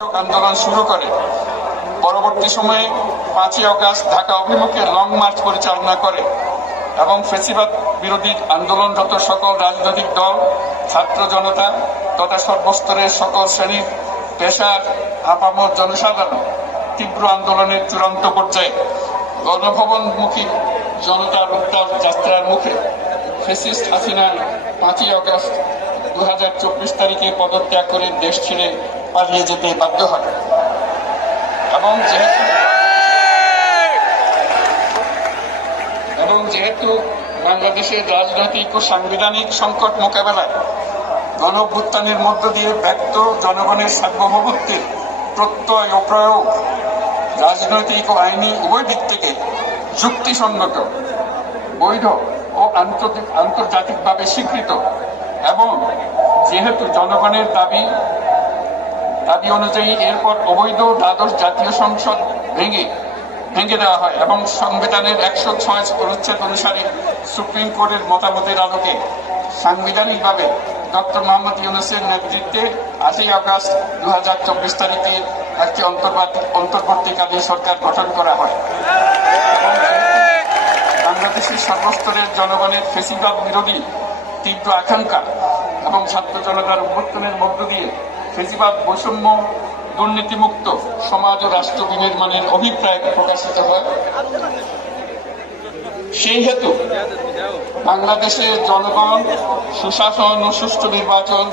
আন্দোলন শুরু করে। পরবর্তী সময়ে 5ই আগস্ট ঢাকা অভিমুখে লং মার্চ পরিচালনা করে এবং ফ্যাসিবাদ বিরোধী আন্দোলনরত সকল রাজনৈতিক দল, ছাত্র জনতা তথা সর্বস্তরের সকল শ্রেণীর পেশার আপামর জনসাধারণ তীব্র আন্দোলনের চূড়ান্ত পর্যায়ে গণভবনমুখী জনতার উত্তাল যাত্রার মুখে ফ্যাসিস্ট হাসিনা 5ই আগস্ট 2024 তারিখে পদত্যাগ করে দেশ ছেড়ে পালিয়ে যেতে বাধ্য হয় এবং যেহেতু বাংলাদেশের রাজনৈতিক ও সাংবিধানিক সংকট মোকাবেলায় গণঅভ্যুত্থানের মধ্য দিয়ে ব্যক্ত জনগণের সার্বভৌমত্বের প্রত্যয় ও প্রয়োগ রাজনৈতিক ও আইনি উভয় দিক থেকে যুক্তিসঙ্গত, বৈধ ও আন্তর্জাতিকভাবে স্বীকৃত এবং যেহেতু জনগণের দাবি অনুযায়ী এরপর অবৈধ দ্বাদশ জাতীয় সংসদ ভেঙে দেওয়া হয় এবং সংবিধানের 106 অনুচ্ছেদ অনুসারে সুপ্রিম কোর্টের মতামতের আলোকে সাংবিধানিকভাবে ডক্টর মোহাম্মদ ইউনূসের নেতৃত্বে 8ই আগস্ট 2024 তারিখে একটি অন্তর্বর্তীকালীন সরকার গঠন করা হয়। বাংলাদেশের সর্বস্তরের জনগণের ফ্যাসিবাদ বিরোধী তীব্র আকাঙ্ক্ষা এবং ছাত্র জনতার অভ্যুত্থানের মধ্য দিয়ে ফ্যাসিবাদ বৈষম্য দুর্নীতিমুক্ত সমাজ ও রাষ্ট্র বিনির্মাণের অভিপ্রায় প্রকাশিত হয়। সেই হেতু বাংলাদেশের জনগণ সুশাসন ও সুষ্ঠু নির্বাচন